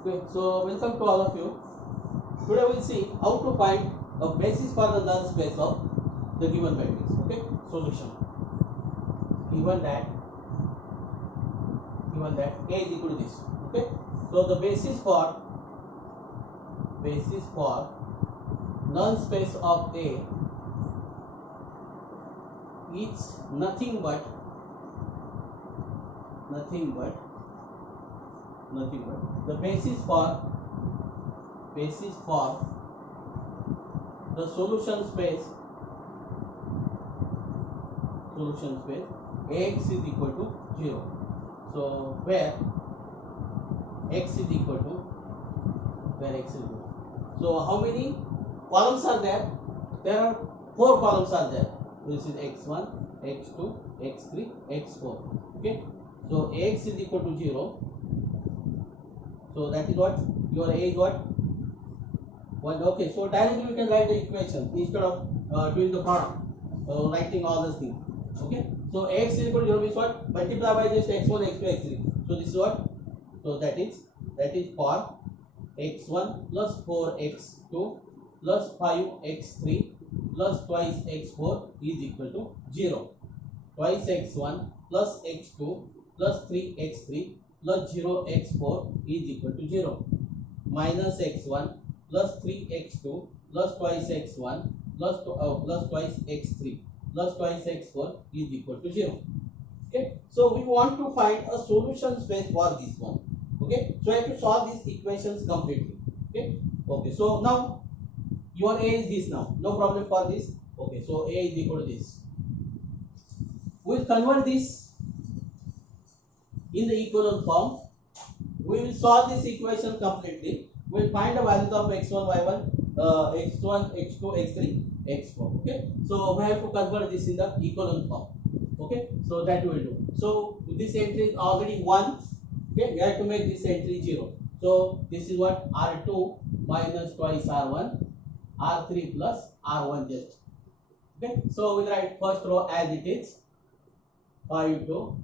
Okay, so welcome to all of you. Today we'll see how to find a basis for the null space of the given matrix. Okay, solution. Given that A is equal to this. Okay, so the basis for null space of A is nothing but the basis for the solution space Ax is equal to 0. So where x is equal to so how many columns are there? There are 4 columns are there. This is x1, x2, x3, x4. Okay, so Ax is equal to 0. So that is what your A is what 1. Okay, so directly we can write the equation instead of doing the product, writing all these things. Okay, so x is equal to 0 means what? Multiply by just x1, x2, x3. So this is what? So that is for x1 plus 4x2 plus 5x3 plus twice x4 is equal to 0. Twice x1 plus x2 plus 3x3 plus 0x4 is equal to 0. Minus x1 plus 3x2 plus twice x1 plus twice x3 plus twice x4 is equal to 0. Okay, so we want to find a solution space for this one. Okay, so I have to solve these equations completely. Okay, so now your A is this now, no problem for this. Okay, so A is equal to this. We'll convert this in the equivalent form. We will solve this equation completely. We'll find the values of x1, y1, x1, x2, x3, x4. Okay, so we have to convert this in the equivalent form. Okay, so that we will do. So this entry is already 1. Okay, we have to make this entry 0. So this is what R2 minus twice R1, R3 plus R1 just. Okay, so we write first row as it is, 5 2.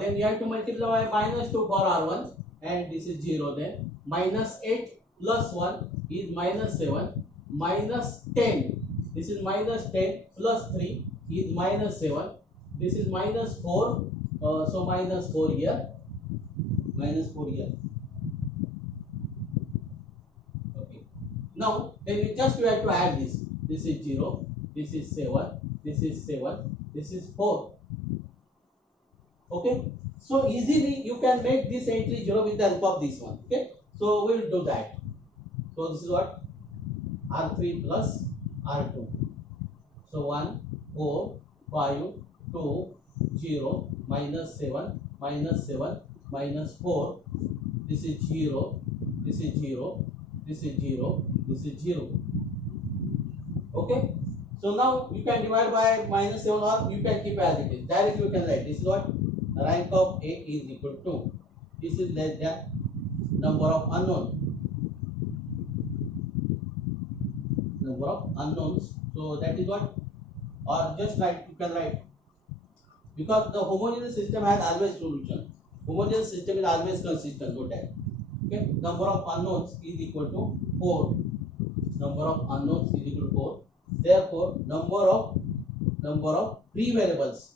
Then you have to multiply by minus 2 for R1 and this is 0 then. Minus 8 plus 1 is minus 7, minus 10. This is minus 10 plus 3 is minus 7. This is minus 4, so minus 4 here. Okay. Now then we have to add this. This is 0. This is 7. This is 7. This is 4. Okay. So easily you can make this entry 0 with the help of this one. Okay. So we will do that. So this is what R3 plus R2. So 1, 4, 5, 2, 0, minus 7, minus 7, minus 4. This is 0. This is 0. This is 0. This is 0. Okay. So now you can divide by minus 7 or you can keep as it is. Directly you can write. This is what rank of A is equal to. This is less than number of unknowns. So that is what, or just write, you can write, because the homogeneous system has always solution. Homogeneous system is always consistent. Okay, number of unknowns is equal to 4. Number of unknowns is equal to 4. Therefore, number of free variables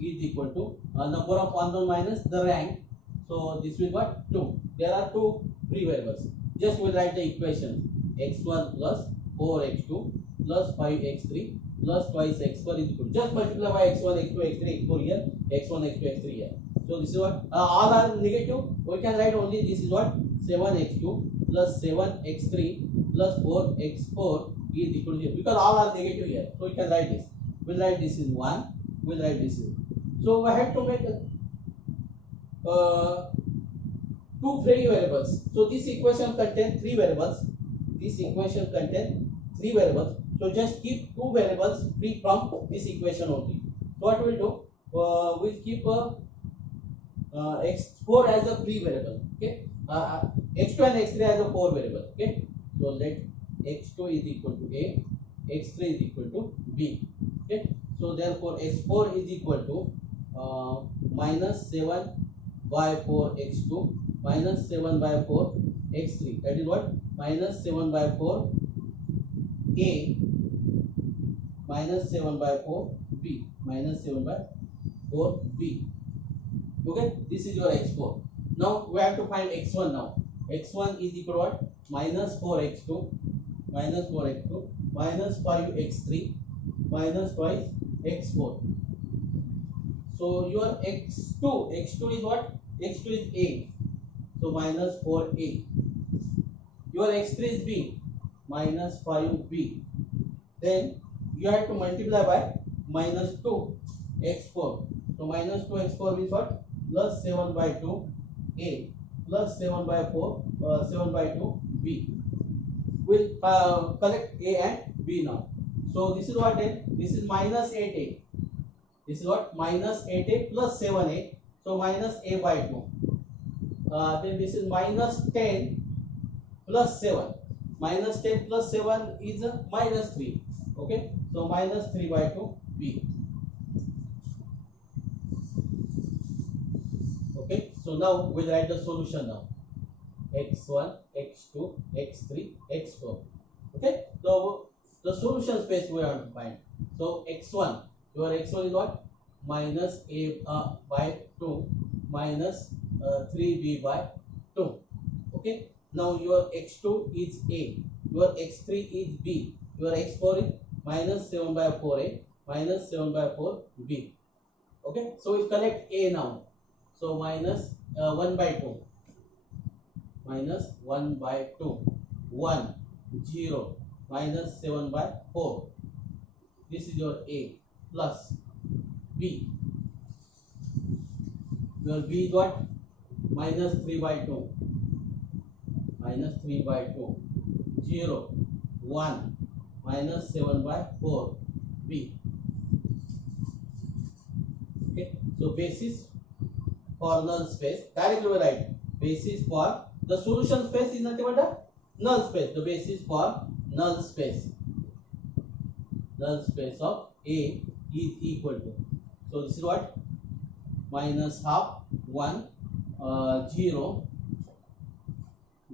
is equal to number of unknown minus the rank. So this will what 2. There are 2 free variables. Just we'll write the equation: x1 plus 4x2 plus 5x3 plus twice x4 is equal to, just multiply by x1, x2, x3, x4 here, x1, x2, x3 here. So this is what all are negative. We can write only this is what 7x2 plus 7x3 plus 4x4 is equal to 0, because all are negative here. So we can write this. We'll write this is 1. We'll write this is. So we have to make 2 free variables. So this equation contains 3 variables. So just keep 2 variables free from this equation only. So what we'll do? We'll keep x4 as a free variable. Okay. X2 and x3 as a 4 variable. Okay. So let x2 is equal to A, x3 is equal to B. Okay. So therefore x4 is equal to minus 7 by 4 x2 minus 7 by 4 x3. That is what? Minus 7 by 4 a minus 7 by 4 b minus 7 by 4 b. Okay, this is your x4. Now we have to find x1 now. x1 is equal to what? Minus 4x2 minus 4x2 minus 5x3 minus twice x4. So your x2 is what? x2 is a, so minus 4a. Your x3 is b, minus 5b. Then you have to multiply by minus 2 x4. So minus 2 x4 means what? Plus 7 by 2 a plus 7 by 4 7 by 2 b. We'll collect a and b now. So this is what? This is minus 8a. This is what? Minus 8a plus 7a. So minus a by 2. Then this is minus 10 plus 7. Minus 10 plus 7 is minus 3. Okay. So minus 3 by 2 b. Okay. So now we'll write the solution now. x1, x2, x3, x4. Okay. So the solution space we have to find. So x1, your x1 is what? Minus a by 2 minus 3b by 2. Okay. Now your x2 is a, your x3 is b, your x4 is minus 7 by 4a minus 7 by 4b. Okay. So we collect a now. So minus 1 by 2 minus 1 by 2 1 0 minus 7 by 4. This is your a plus b. Your b is what? Minus 3 by 2 minus 3 by 2 0 1 minus 7 by 4 b. Okay. So basis for null space, directly we write basis for the solution space is nothing but the null space. The basis for null space of a is equal to, so this is what? Minus half 1 0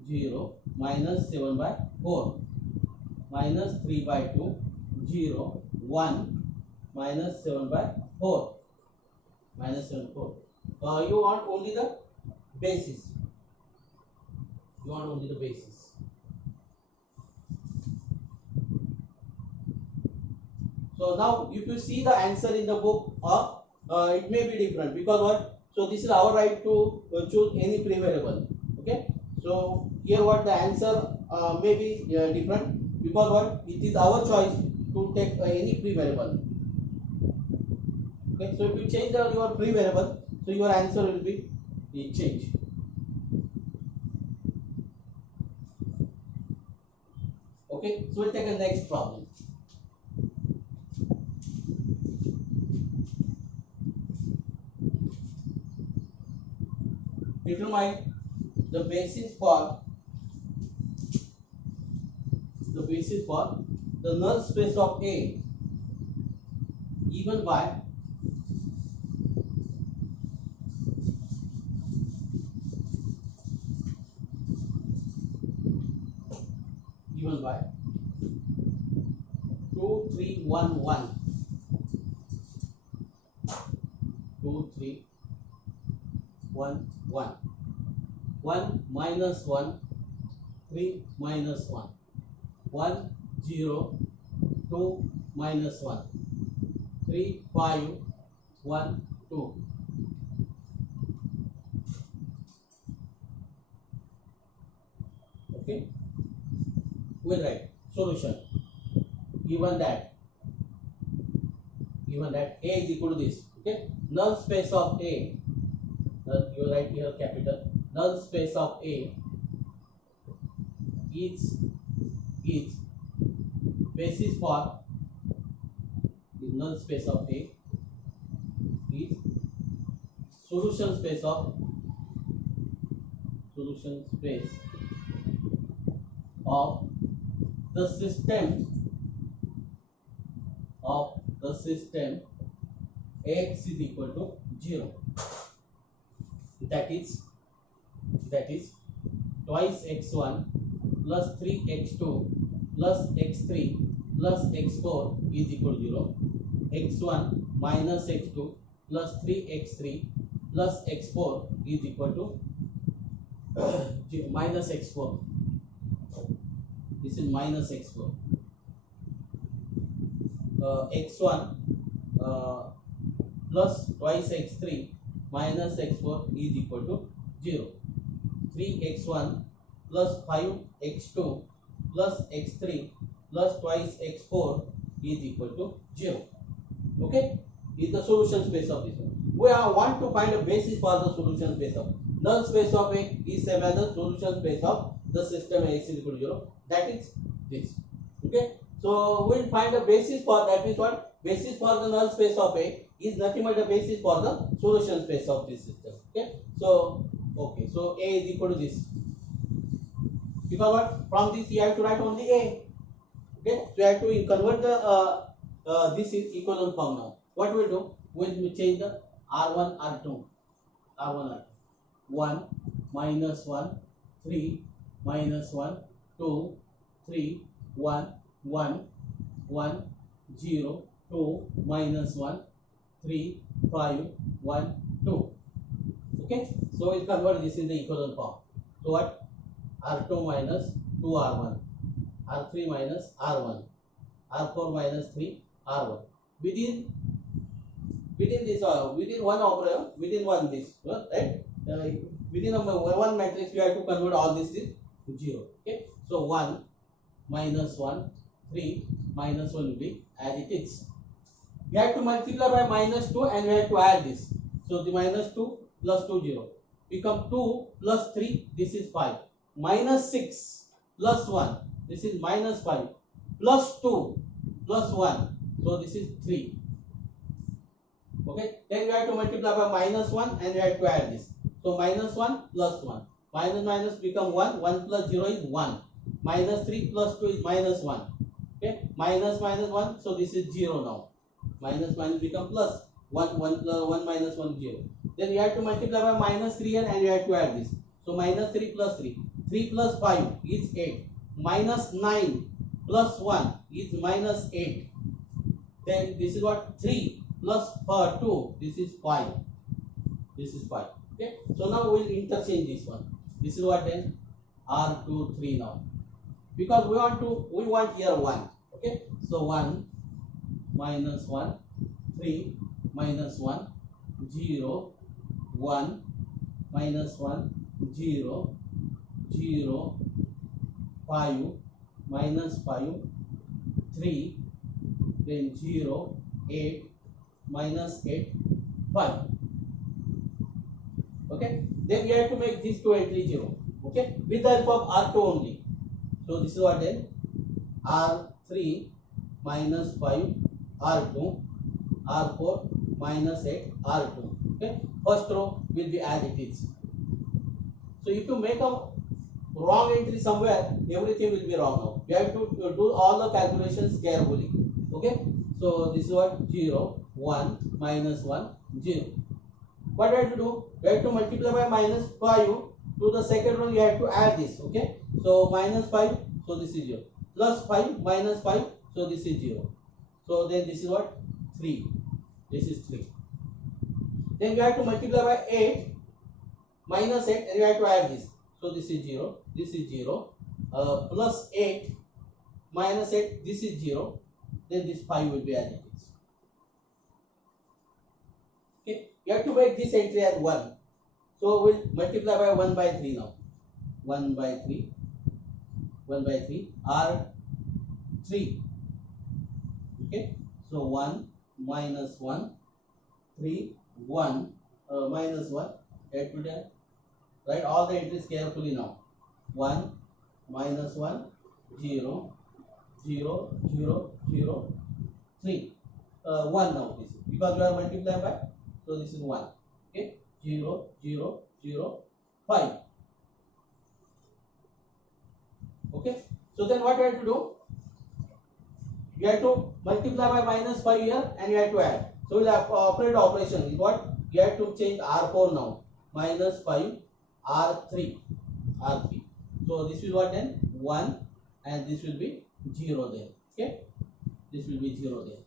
0 minus 7 by 4 minus 3 by 2 0 1 minus 7 by 4 minus 7 4. You want only the basis. You want only the basis. So now if you see the answer in the book, it may be different because what? So this is our right to choose any pre-variable. Okay. So here what the answer may be different because what? It is our choice to take any pre-variable. Okay. So if you change your pre-variable, so your answer will be changed. Okay. So we'll take a next problem. Determine the basis for the null space of A given by given by 2 3 1 1 2 3 1 1 1 minus 1 3 minus 1 1 0 2 minus 1 3 5 1 2. Okay, we'll write solution given that A is equal to this. Okay, null space of A, you write here capital, null space of A is basis for the null space of A is solution space of the system x is equal to 0. that is twice x1 plus 3x2 plus x3 plus x4 is equal to 0. x1 minus x2 plus 3x3 plus x4 is equal to minus x4. This is minus x4. X1 plus twice x3 minus x4 is equal to 0. 3x1 plus 5x2 plus x3 plus twice x4 is equal to 0. Okay, is the solution space of this one. We want to find a basis for the solution space of null space of A is same as the solution space of the system A is equal to 0. That is this. Okay, so we'll find a basis for that is what basis for the null space of A is nothing but the basis for the solution space of this system. Okay, so so A is equal to this, because what from this you have to write only A. Okay, so you have to convert the this is equivalent form now. What we'll do, we'll change the R1 R2 1 minus 1 3 minus 1 2 3 1 1 1 0 2 minus 1 3 5 1 2. Okay, so we'll convert this in the equivalent form. So what, R2 minus 2 R1, R3 minus R1, R4 minus 3 R1. Within this within one operator, within one this right, within one matrix you have to convert all this is 0. Okay, so 1 minus 1 3 minus 1 will be as it is. We have to multiply by minus 2 and we have to add this. So the minus 2 plus 2 0 become 2 plus 3, this is 5, minus 6 plus 1, this is minus 5, plus 2 plus 1, so this is 3. Okay, then we have to multiply by minus 1 and we have to add this. So minus 1 plus 1, minus minus become 1, 1 plus 0 is 1, minus 3 plus 2 is minus 1. Okay, minus minus 1, so this is 0 now. Minus minus become plus 1, 1 plus 1 minus 1 0. Then we have to multiply by minus 3 and we have to add this. So minus 3 plus 3, 3 plus 5 is 8, minus 9 plus 1 is minus 8. Then this is what, 3 plus 2, this is 5. This is 5. Okay, so now we will interchange this one. This is what then R2 3 now, because we want here 1. Okay, so 1 minus 1 3 minus 1 0 1 minus 1 0 0 5 minus 5 3, then 0 8 minus 8 5. Okay, then we have to make these two entries 0. Okay, with the help of R2 only. So this is what then R3 minus 5 R2, R4 minus 8 R2. Okay, first row will be as it is. So if you make a wrong entry somewhere, everything will be wrong now. You have to do all the calculations carefully. Okay, so this is what 0 1 minus 1 0. What do you have to do? You have to multiply by minus 5 to the second one. You have to add this. Okay, so minus 5, so this is 0, plus 5 minus 5, so this is 0. So then this is what, 3. This is 3. Then you have to multiply by 8 minus 8 and you have to add this. So this is 0. This is 0. Plus 8 minus 8. This is 0. Then this 5 will be as it is. Okay. You have to make this entry as 1. So we'll multiply by 1 by 3 now. 1 by 3. 1 by 3. R3. Okay. So 1 minus 1 3 1 minus 1. Add to that. Write all the entries carefully now. 1 minus 1 0 0 0 0 3 1 now, this is because we are multiplying by, so this is 1. Okay, 0 0 0 5. Okay, so then what you have to do, you have to multiply by minus 5 here and you have to add. So we'll have operate operation is what, you have to change R4 now. minus 5 R3. R3. So this is what then 1 and this will be 0 there. Okay, this will be 0 there.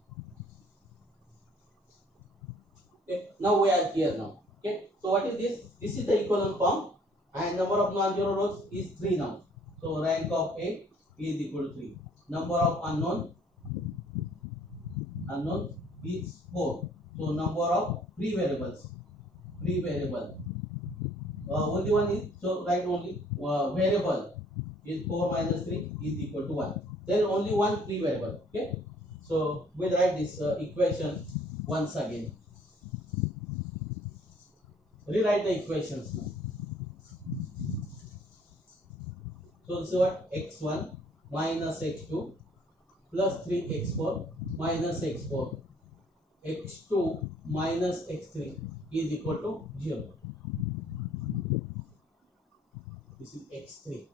Okay, now we are here now. Okay, so what is this? This is the equivalent form, and number of non-zero rows is 3 now. So rank of A is equal to 3. Number of unknowns is 4. So number of free variables, only one is, so write only variable is 4 minus 3 is equal to 1. There is only one free variable. Okay, so we'll write this equation once again. Rewrite the equations now. So this is what? X1 minus X2 plus 3x4 minus x4, x2 minus x3 is equal to 0. This is x3.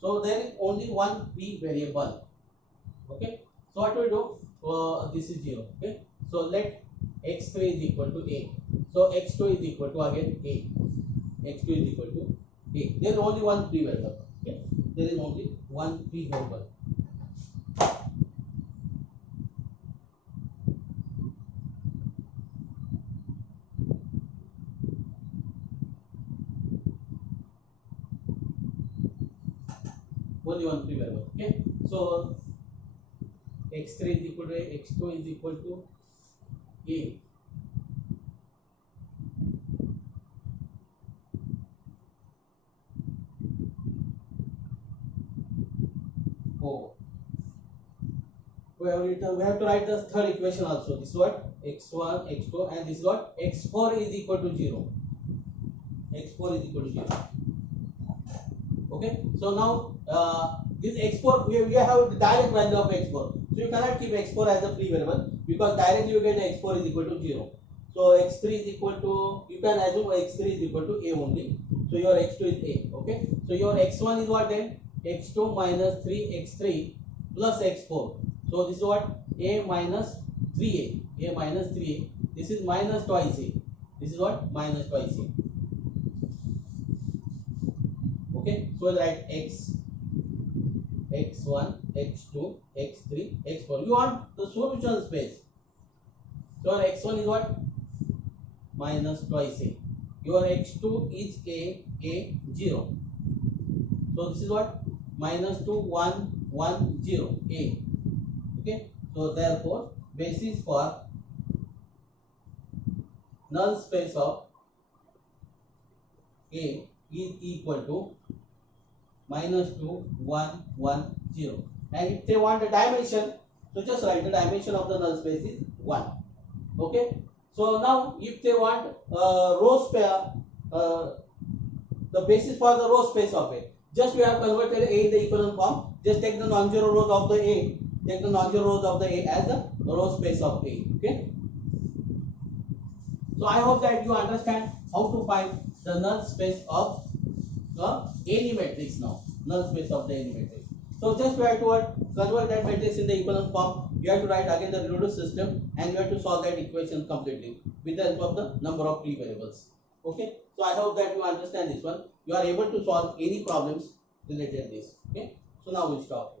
So there is only one free variable. Okay, so what we do? This is 0. Okay, so let x3 is equal to a. So x2 is equal to again a. x2 is equal to a. There is only one free variable. Okay, there is only one free variable. Only one free variable. Okay, so x3 is equal to a, x2 is equal to a. Oh, we have to write the third equation also. This is what? X1, x2, and this is what? X4 is equal to 0. X4 is equal to 0. Okay, so now this x4, we have the direct value of x4. So you cannot keep x4 as a free variable because directly you get x4 is equal to 0. So x3 is equal to, you can assume x3 is equal to a only. So your x2 is a. Okay, so your x1 is what then? X2 minus 3x3 plus x4. So this is what? A minus 3a. A minus 3a. This is minus twice a. This is what? Minus twice a. Okay, so we'll write x, x1, x2, x3, x4. You want the solution space. So your x1 is what? Minus twice a. Your x2 is a 0. So this is what? Minus 2, 1, 1, 0, a. Okay, so therefore basis for null space of A is equal to minus 2, 1, 1, 0. And if they want the dimension, so just write the dimension of the null space is 1. Okay, so now if they want row space, the basis for the row space of A, just we have converted A in the equivalent form. Just take the non-zero rows of the A, take the non-zero rows of the A as the row space of A. Okay, so I hope that you understand how to find the null space of any matrix now. Null space of the any matrix. So just we have to convert that matrix in the equivalent form. You have to write again the reduced system and you have to solve that equation completely with the help of the number of free variables. Okay, so I hope that you understand this one. You are able to solve any problems related to this. Okay, so now we'll stop.